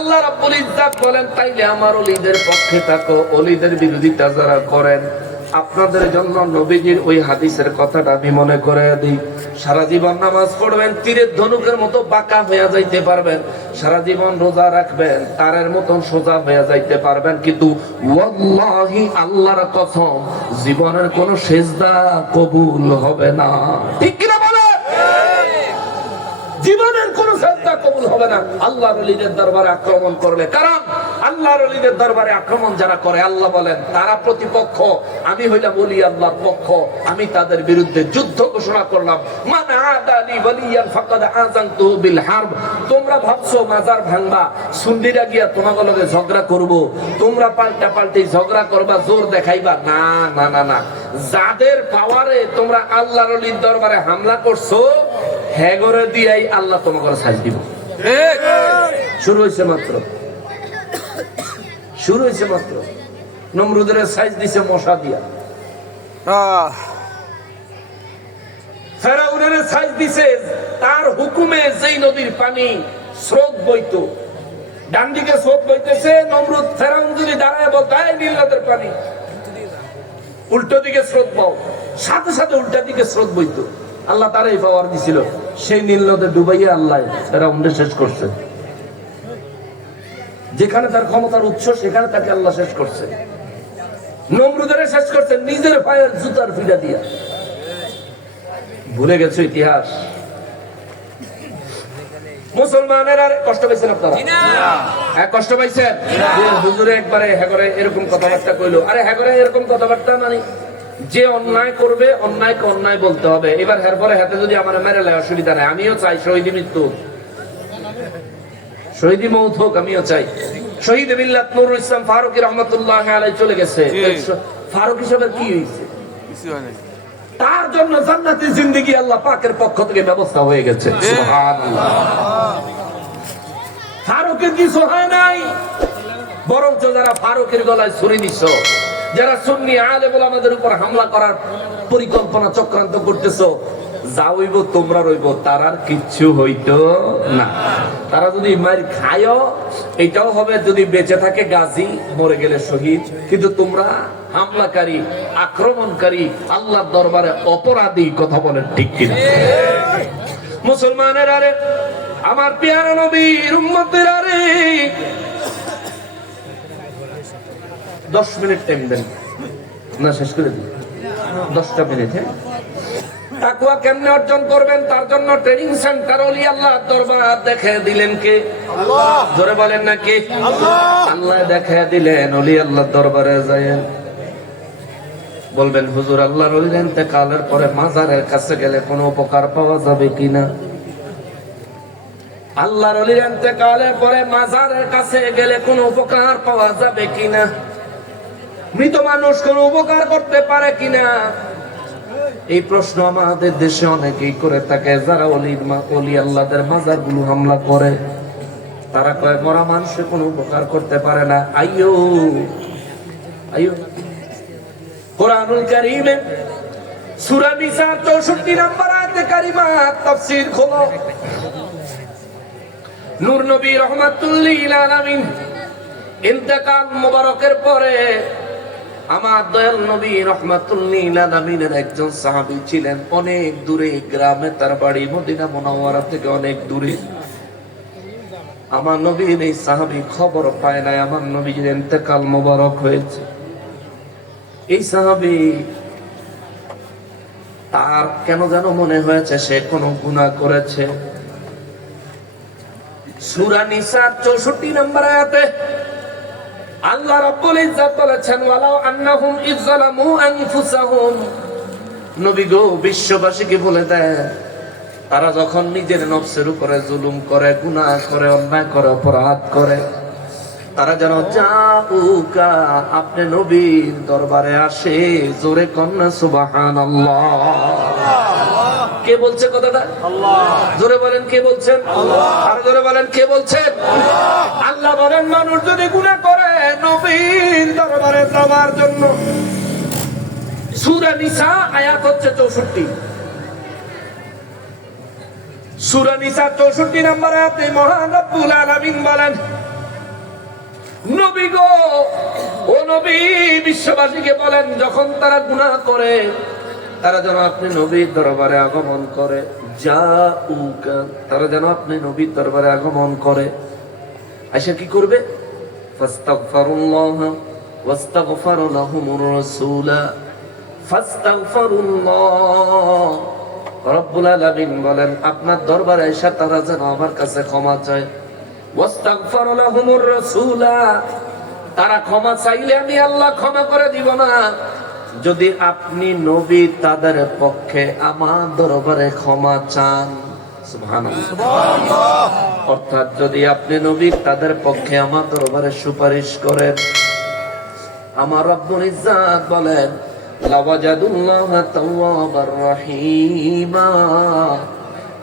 আল্লাহ রাব্বুল ইজ্জাত বলেন, তাইলে আমার অলিদের পক্ষে থাকো, অলিদের বিরোধিতা যারা করেন, আপনাদের জন্য নবীজির ওই হাদিসের কথাটা আমি মনে করে দিই। সারা জীবন নামাজ পড়বেন, তীরের ধনুকের মতো বাঁকা হয়ে যাইতে পারবেন, সারা জীবন রোজা রাখবেন, তারের মতন সোজা হয়ে যাইতে পারবেন, কিন্তু ওয়াল্লাহি আল্লাহর কসম, জীবনের কোনো সেজদা কবুল হবে না। ঠিক কিনা বলে জীবনের কোন শ্রদ্ধা কবুল হবে না। আল্লাহর অলিদের দরবারে আক্রমণ করলে। কারণ আল্লাহর অলিদের দরবারে আক্রমণ যারা করে, আল্লাহ বলেন, তারা প্রতিপক্ষ, আমি হইলাম বলি আল্লাহর পক্ষ, আমি তাদের বিরুদ্ধে যুদ্ধ ঘোষণা করলাম। আদালি তোমরা ভাবছ মাজার ভাঙবা সুন্দিরা গিয়া লগে ঝগড়া করব। তোমরা পাল্টা পাল্টি ঝগড়া করবা, জোর দেখাইবা। না না না না। যাদের পাওয়ারে তোমরা আল্লাহর অলির দরবারে হামলা করছ হ্যাগরে দিয়াই আল্লাহ তোমাকে সাজ দিব। শুরু হয়েছে মাত্র। শুরু হয়েছে মাত্র। নমরুদের সাইজ দিছে মশা দিয়া। ফেরাউনের সাইজ দিছে তার হুকুমে যেই নদীর পানি স্রোত বইতো। ডান দিকে স্রোত বইতেছে নমরুদ ফেরাউন যদি দাঁড়ায় বলতো "এই নীল নদের পানি। উল্টো দিকে স্রোত পাও সাথে সাথে উল্টা দিকে স্রোত বইতো। আল্লাহ তার এই পাওয়ার দিছিল। সেই নীল নদে ডুবাইয়া আল্লাহ ফেরাউনকে শেষ করছে। যেখানে তার ক্ষমতার উৎস সেখানে তাকে আল্লাহ শেষ করছে। নমরুদের শেষ করছে নিজের পায়ের জুতার ফিডা দিয়া। ভুলে গেছো ইতিহাস? মুসলমানের আর কষ্ট পাইছেন আপনারা? হ্যাঁ কষ্ট পাইছেন? হুজুরে একবারে হ্যাগরে এরকম কথাবার্তা কইলো। আরে হ্যাগরে এরকম কথাবার্তা মানে যে অন্যায় করবে অন্যায়কে অন্যায় বলতে হবে। এবার পরে হাতে যদি আমার মেরে লেয় অসুবিধা নাই। আমিও চাই শহীদ মৃত্যু শহীদ মৌত হোক আমিও চাই। শহীদ মিল্লাত নুরুল ইসলাম ফারুক রহমতুল্লাহ আলাই চলে গেছে। ফারুক হিসাবে কি হয়েছে? হয়। তার জন্য জান্নাতি জিন্দেগি আল্লাহ পাকের পক্ষ থেকে ব্যবস্থা হয়ে গেছে। ফারুকের কিছু হয় নাই। বরঞ্চ যারা ফারুকের গলায় ছুরি দিছ যারা সুন্নি আলেমুল আমাদের উপর হামলা করার পরিকল্পনা চক্রান্ত করতেছ যা হইব, তোমরা রইব তার আর কিচ্ছু হইতো না। তারা যদি মার খায়ও, এটাও হবে, যদি বেঁচে থাকে গাজী, মরে গেলে শহীদ। কিন্তু তোমরা হামলাকারী, আক্রমণকারী, আল্লাহর দরবারে অপরাধী কথা বলেন ঠিক কিনা? মুসলমানের আরে আমার পেয়ারা নবীর উম্মতের আরে দশ মিনিট টাইম দেন। না শেষ করে দিন। দশটা মিনিট হ্যাঁ? তাকুয়া কেমনে অর্জন করবেন? তার জন্য ট্রেনিং সেন্টার অলি আল্লাহ দরবার দেখে দিলেন কে? ধরে বলেন না কে? আল্লাহ। দেখে দিলেন অলি আল্লাহ দরবারে যায় বলবেন হুজুর আল্লাহ রইলেন কালের পরে মাজারের কাছে গেলে কোনো উপকার পাওয়া যাবে কিনা আল্লাহর অলির কালের পরে মাজারের কাছে গেলে কোনো উপকার পাওয়া যাবে কিনা মৃত মানুষ কোনো উপকার করতে পারে কিনা? এই প্রশ্ন আমাদের দেশে অনেকেই করে থাকে। যারা অলির অলি আল্লাহদের মাজারগুলো হামলা করে, তারা কয়, মরা মানুষের কোনো উপকার করতে পারে না। আইয়ো আইয়ো। কোরআনুল কারীমে সূরা নিসা 64 নম্বর আয়াতে কারিমা খোলো। নূর নবী রহমাতুল লিল আলামিন ইন্তেকাল মোবারকের পরে আমার দয়াল নবী রহমাতুল লিল আলামিনের একজন সাহাবী ছিলেন অনেক দূরে, গ্রামে, তার বাড়ি মদিনা মুনাওয়ারা থেকে অনেক দূরে। আমার নবীর এই সাহাবী খবর পায় নাই, আমার নবীর ইন্তেকাল মোবারক হয়েছে। এই সাহাবী তার কেন যেন মনে হয়েছে সে কোনো গুনাহ করেছে? সূরা নিসা 64 নম্বর আয়াতে আল্লাহ রাব্বুল ইজ্জাত বলেছেন, ওয়ালাউ আন্নাহুম ইযলামু আনফুসাহুম। নবী গো, বিশ্ববাসীকে বলে দেয় তারা যখন নিজের নফসের উপরে জুলুম করে, গুনাহ করে, অন্যায় করে, অপরাধ করে, তারা যেন জাউকা আপনি নবীর দরবারে আসে, জোরে কন্যা সুবহানাল্লাহ। কে বলছে কথাটা? জোরে বলেন, কে বলছেন? আর জোরে বলেন, কে বলছেন? আল্লাহ বলেন, মানুষ যদি গুনাহ করে নবীর দরবারে যাওয়ার জন্য। সূরা নিসা আয়াত হচ্ছে 64 সূরা নিসা 64 নম্বর আয়াতে মহান রব্বুল বলেন, নবী গো, ও নবী, বিশ্ববাসীকে বলেন, যখন তারা গুনাহ করে, তারা যেন আপনি নবীর দরবারে আগমন করে। যা উকা তারা যেন আপনি নবীর দরবারে আগমন করে। আয়সা কি করবে? ফাস্তাগফিরুল্লাহ ওয়াস্তাগফার লাহুমুর রাসূলা ফাস্তাগফিরুল্লাহ রব্বুল আলামিন বলেন, আপনার দরবারে এসে তারা যেন আমার কাছে ক্ষমা চায়। ওয়াস্তাগফার লাহুমুর রাসূলা, তারা ক্ষমা চাইলে আমি আল্লাহ ক্ষমা করে দিব না। যদি আপনি নবী, তাদের পক্ষে আমার দরবারে ক্ষমা চান। সুবহানাল্লাহ। অর্থাৎ যদি আপনি নবী, তাদের পক্ষে আমার দরবারে সুপারিশ করেন। আমার রব্বুল ইজ্জাত বলেন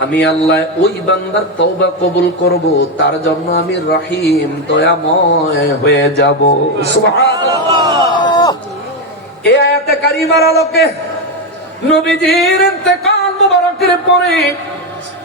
আমি আল্লাহ ওই বান্দার তওবা কবুল করব, তার জন্য আমি রহিম, দয়াময় হয়ে যাব। সুবহানাল্লাহ। এই আয়াতে কারিমার আলোকে নবীজির ইন্তেকাল মুবারকের পরে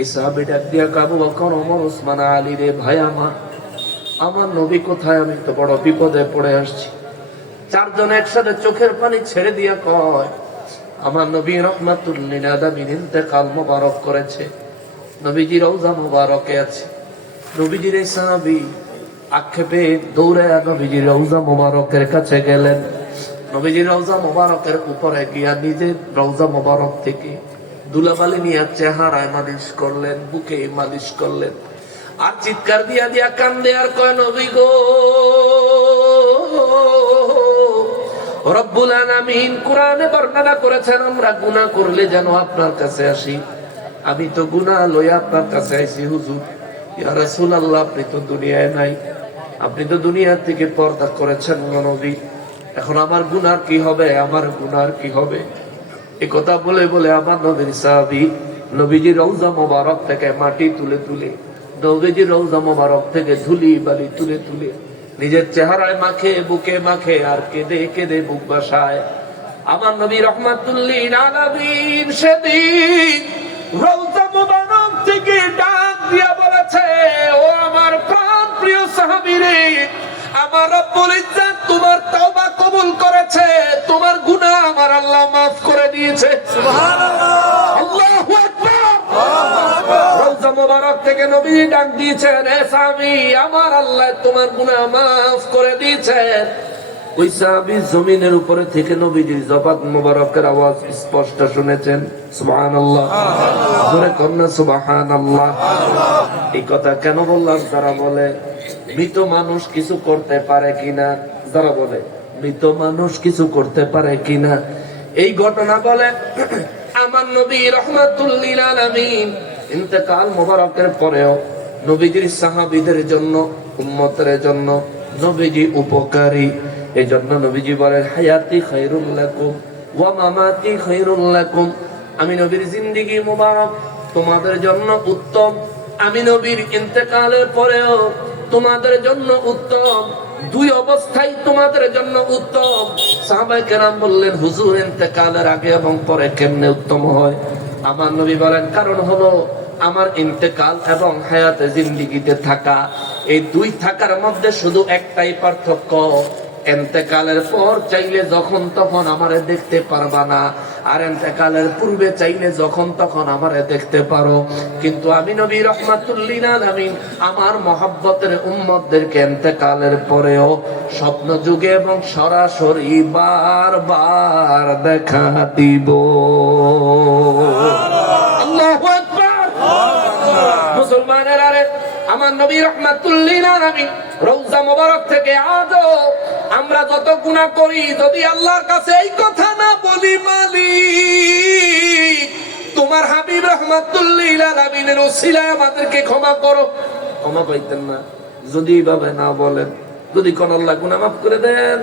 এই সাহাবী ডাক দিয়া আবু বকর ওমর ওসমান আলী রে ভাই আমার। আমার নবী কোথায়? আমি তো বড় বিপদে পড়ে আসছি। চারজন একসাথে চোখের পানি ছেড়ে দিয়া কয়, আমার নবী রহমাতুল্লিন আদামিন ইন্তেকাল মোবারক করেছে। নবীজি রওজা মোবারকে আছে। নবীজির এই সাহাবি আক্ষেপে দৌড়ে নবীজি রওজা মোবারকের কাছে গেলেন। নবীজি রওজা মোবারকের উপরে গিয়া নিজের রওজা মোবারক থেকে দুলাবালি নিয়ে চেহারায় মালিশ করলেন, বুকে মালিশ করলেন। আর চিৎকার দিয়া দিয়া কান্দে আর কয়, নবী গো! কোরআনে করেছেন, আমরা গুনাহ করলে যেন আপনার কাছে আসি। আমি তো গুনাহ লইয়া আপনার কাছে আইছি আপনি তো দুনিয়ায় নাই। আপনি তো থেকে পর্দা করেছেন এখন আমার গুনার কি হবে? আমার গুনার কি হবে? এ কথা বলে বলে আমার নবীর সাহাবী নবীজি রওজা মোবারক থেকে মাটি তুলে তুলে নবীজি রওজা মোবারক থেকে ধুলি বালি তুলে তুলে, নিজের চেহারায় মাখে, বুকে মাখে আর কেঁদে কেঁদে বুক বাসায়। আমার নবী রহমাতুল্লিন আলামিন সেদিন রওজা মোবারক থেকে ডাক দিয়া বলেছে, ও আমার প্রাণ প্রিয় সাহাবীরে, আমার রব্বুল ইজ্জাত তোমার তওবা কবুল করেছে তোমার গুনাহ আমার আল্লাহ মাফ করে দিয়েছে। সুবহানাল্লাহ। আল্লাহু আকবার। রওজা মোবারক থেকে নবী ডাক দিয়েছেন হে স্বামী আমার আল্লাহ তোমার গুনাহ মাফ করে দিয়েছেন। ওই সাহাবী জমিনের উপরে থেকে নবীজির জবাত মোবারকের আওয়াজ স্পষ্ট শুনেছেন। সুবহানাল্লাহ। জোরে কন্যা সুবহানাল্লাহ। এই কথা কেন বললাম? তারা বলে মৃত মানুষ কিছু করতে পারে কিনা যারা বলে। মৃত মানুষ কিছু করতে পারে কিনা? এই ঘটনা বলে, আমার নবী রহমাতুল্লিল আলামিন মোবারকের পরেও নবীজির সাহাবীদের জন্য, উম্মতের জন্য নবীজি উপকারী। এই জন্য নবীজি বলেন, হায়াতি খায়রুল লাকুম ওয়া মামাতি খায়রুল লাকুম। আমি নবীর জিন্দেগি মোবারক, তোমাদের জন্য উত্তম। আমি নবীর ইন্তেকালের পরেও তোমাদের জন্য উত্তম। দুই অবস্থায় তোমাদের জন্য উত্তম। সাহাবাই কেরাম বললেন, হুজুর, ইন্তেকালের আগে এবং পরে কেমনে উত্তম হয়? আমার নবী বলেন, কারণ হলো আমার ইন্তেকাল এবং হায়াতে জিন্দিগিতে থাকা। এই দুই থাকার মধ্যে শুধু একটাই পার্থক্য এন্তেকালের পর চাইলে যখন তখন আমারে দেখতে পারবা না। আর এন্তেকালের পূর্বে চাইলে যখন তখন আমারে দেখতে পারো। কিন্তু আমি নবী রহমাতুল্লিন আলামিন আমার মহাব্বতের উম্মতদেরকে এন্তেকালের পরেও স্বপ্ন যুগে এবং সরাসরি বারবার দেখা দিব। মুসলমানের আরে আমার নবী রহমাতুল্লিন আলামিন রওজা মোবারক থেকে আজও আমরা যত গুনাহ করি, যদি আল্লাহর কাছে এই কথা না বলি, মালিক, তোমার হাবিব রহমাতুল্লিল আলামিনের ওসিলায় আমাদেরকে ক্ষমা করো। ক্ষমা পাইতেন না। যদি এইভাবে না বলেন, যদি কোন আল্লাহ গুনা মাফ করে দেন,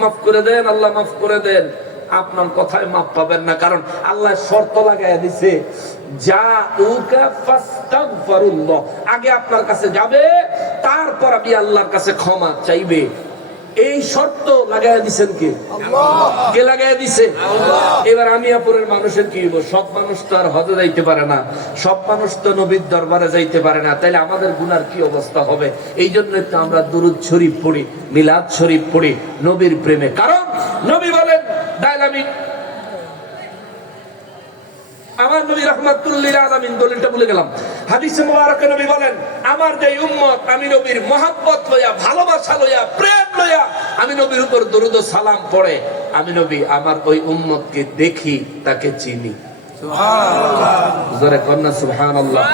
মাফ করে দেন, আল্লাহ মাফ করে দেন, আপনার কথায় মাফ পাবেন না। কারণ আল্লাহ শর্ত লাগাই দিছে যা উকা ফাস্তাগফিরুল্লাহ। আগে আপনার কাছে যাবে, তারপর আপনি আল্লাহর কাছে ক্ষমা চাইবে। এই শর্ত লাগাই দিছেন কে? কে লাগাই দিছে? এবার আমি আপুরের মানুষের কি সব মানুষ তো আর হজে যাইতে পারে না। সব মানুষ তো নবীর দরবারে যাইতে পারে না। তাইলে আমাদের গুনার কি অবস্থা হবে? এই জন্য তো আমরা দুরুদ শরীফ পড়ি, মিলাদ শরীফ পড়ি নবীর প্রেমে। কারণ নবী বলেন দাইলামি আমার নবী রহমাতুল্লিল আলামিন দলিলটা ভুলে গেলাম। হাদিসে মুবারকে নবী বলেন, আমার যে উম্মত, আমি নবীর মহাব্বত লইয়া, ভালোবাসা লইয়া, প্রেম লইয়া আমি নবীর উপর দরুদ সালাম পড়ে আমি নবী আমার ওই উম্মতকে দেখি তাকে চিনি। জোরে কন্যা সুবহানাল্লাহ।